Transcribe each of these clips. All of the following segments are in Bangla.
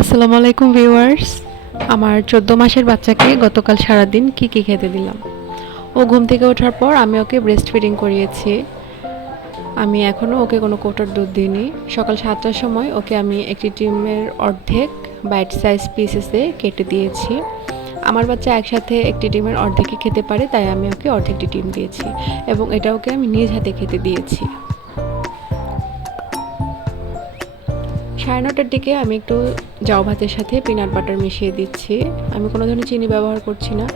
আসসালামু আলাইকুম ভিউয়ার্স। আমার 14 মাসের বাচ্চাকে গতকাল সারাদিন কি খেতে দিলাম। ও ঘুম থেকে ওঠার পর আমি ওকে ব্রেস্ট ফিডিং করিয়েছি। আমি এখনও ওকে কোনো কোটার দুধ দিইনি। সকাল 7টার সময় ওকে আমি একটি ডিমের অর্ধেক বাইট সাইজ পিসেসে কেটে দিয়েছি। আমার বাচ্চা একসাথে একটি ডিমের অর্ধেকই খেতে পারে, তাই আমি ওকে অর্ধেকটি ডিম দিয়েছি এবং এটা ওকে আমি নিজ হাতে খেতে দিয়েছি। 9:30টার দিকে আমি একটু জাউ ভাতের সাথে পিনাট বাটার মিশিয়ে দিচ্ছি। আমি কোনো ধরনের চিনি ব্যবহার করছি না,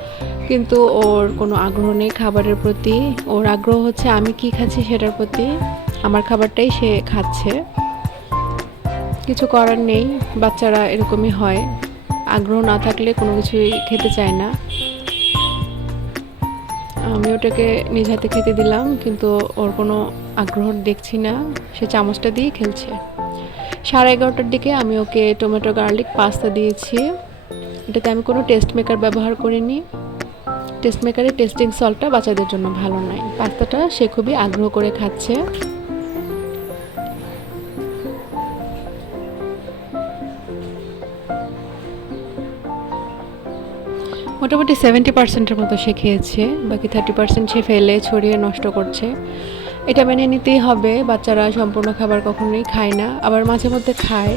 কিন্তু ওর কোনো আগ্রহ নেই খাবারের প্রতি। ওর আগ্রহ হচ্ছে আমি কি খাচ্ছি সেটার প্রতি। আমার খাবারটাই সে খাচ্ছে। কিছু করার নেই, বাচ্চারা এরকমই হয়, আগ্রহ না থাকলে কোনো কিছুই খেতে চায় না। আমি ওটাকে নিজ হাতে খেতে দিলাম, কিন্তু ওর কোনো আগ্রহ দেখছি না, সে চামচটা দিয়ে খেলছে। 11:30টার দিকে আমি ওকে টমেটো গার্লিক পাস্তা দিয়েছি। এটাতে আমি কোনো টেস্ট মেকার ব্যবহার করিনি। টেস্ট মেকারের টেস্টিং সল্টটা বাচ্চাদের জন্য ভালো নয়। পাস্তাটা সে খুবই আগ্রহ করে খাচ্ছে। মোটামুটি 70%-এর মতো সে খেয়েছে, বাকি 30% সে ফেলে ছড়িয়ে নষ্ট করছে। এটা মেনে নিতেই হবে, বাচ্চারা সম্পূর্ণ খাবার কখনোই খায় না, আবার মাঝে মধ্যে খায়।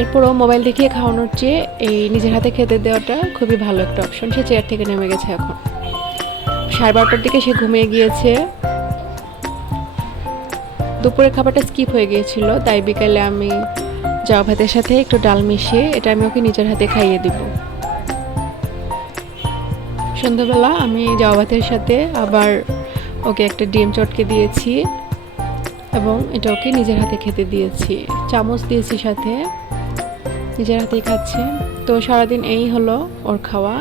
এরপরও মোবাইল দেখিয়ে খাওয়ানোর চেয়ে এই নিজের হাতে খেতে দেওয়াটা খুবই ভালো একটা অপশন। সে চেয়ার থেকে নেমে গেছে এখন। 12:30টার দিকে সে ঘুমিয়ে গিয়েছে। দুপুরের খাবারটা স্কিপ হয়ে গিয়েছিল, তাই বিকালে আমি জাউ ভাতের সাথে একটু ডাল মিশিয়ে এটা আমি ওকে নিজের হাতে খাইয়ে দিব। সন্ধ্যাবেলা আমি জাউ ভাতের সাথে আবার ওকে একটা ডিম চটকে দিয়েছি এবং এটা ওকে নিজের হাতে খেতে দিয়েছি। চামচ দিয়েছি সাথে, নিজের হাতেই খাচ্ছে। তো সারাদিন এই হলো ওর খাওয়া।